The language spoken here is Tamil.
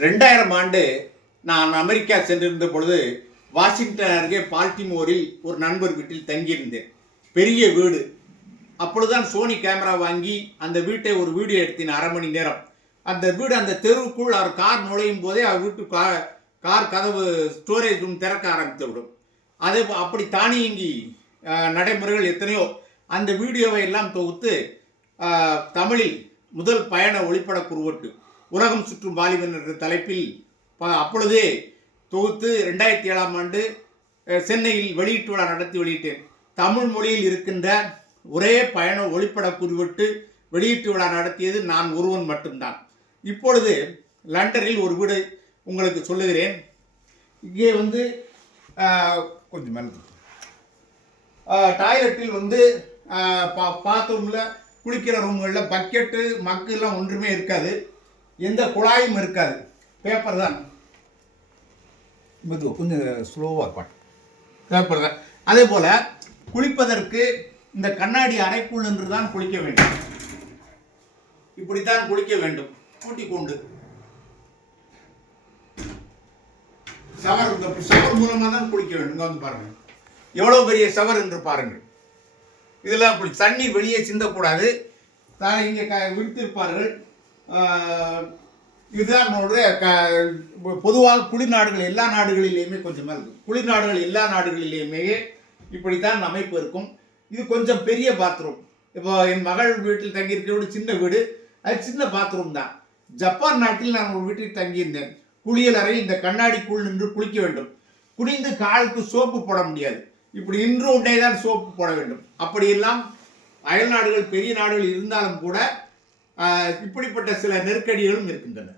2000 ஆண்டு நான் அமெரிக்கா சென்றிருந்த பொழுது வாஷிங்டன் அருகே பால்டிமோரில் ஒரு நண்பர் வீட்டில் தங்கியிருந்தேன். பெரிய வீடு. அப்பொழுதுதான் சோனி கேமரா வாங்கி அந்த வீட்டை ஒரு வீடியோ எடுத்தேன் 1/2 மணி நேரம். அந்த வீடு அந்த தெருவுக்குள் அவர் கார் நுழையும் போதே அவர் வீட்டு கார் கதவு ஸ்டோரேஜ் ரூம் திறக்க ஆரம்பித்து விடும். அதே அப்படி தானியங்கி நடைமுறைகள் எத்தனையோ. அந்த வீடியோவை எல்லாம் தொகுத்து தமிழில் முதல் பயண ஒளிப்பட குறுவட்டு உலகம் சுற்றும் வாலிபன் என்ற தலைப்பில் அப்பொழுதே தொகுத்து 2007ஆம் ஆண்டு சென்னையில் வெளியீட்டு விழா நடத்தி வெளியிட்டேன். தமிழ் மொழியில் இருக்கின்ற ஒரே பயண ஒளிப்பட குறுவட்டு வெளியீட்டு விழா நடத்தியது நான் ஒருவன் மட்டும்தான். இப்பொழுது லண்டனில் ஒரு வீடு உங்களுக்கு சொல்லுகிறேன். இங்கே வந்து கொஞ்சம் மேலே டாய்லெட்டில் வந்து பாத்ரூமில் குளிக்கிற ரூம்களில் பக்கெட்டு மக்கு எல்லாம் ஒன்றுமே இருக்காது. எந்த குழாயும் இருக்காது. பேப்பர் தான். கொஞ்சம் ஸ்லோவாக பேப்பர் தான். அதே போல் குளிப்பதற்கு இந்த கண்ணாடி அறைக்குள் நின்று தான் குளிக்க வேண்டும். இப்படித்தான் குளிக்க வேண்டும். கூட்டிக் கொண்டு ஷவர் மூலமாக தான் குளிக்க வேண்டும். இங்கே வந்து பாருங்கள், எவ்வளோ பெரிய ஷவர் என்று பாருங்கள். இதெல்லாம் தண்ணீர் வெளியே சிந்தக்கூடாது. இங்கே விடுத்திருப்பார்கள். இதுதான் பொதுவாக குளிர் நாடுகள் எல்லா நாடுகளிலேயுமே கொஞ்சம் இருக்குது. குளிர் நாடுகள் எல்லா நாடுகளிலேயுமே இப்படித்தான் அமைப்பு இருக்கும். இது கொஞ்சம் பெரிய பாத்ரூம். இப்போ என் மகள் வீட்டில் தங்கியிருக்கிற சின்ன வீடு, அது சின்ன பாத்ரூம் தான். ஜப்பான் நாட்டில் நான் ஒரு வீட்டில் தங்கியிருந்தேன். குளியல் அறையில் இந்த கண்ணாடிக்குள் நின்று குளிக்க வேண்டும். குனிந்து காலுக்கு சோப்பு போட முடியாது. இப்படி நின்று உண்டே தான் சோப்பு போட வேண்டும். அப்படியெல்லாம் அயல் நாடுகள் பெரிய நாடுகள் இருந்தாலும் கூட இப்படிப்பட்ட சில நெருக்கடிகளும் இருக்கின்றன.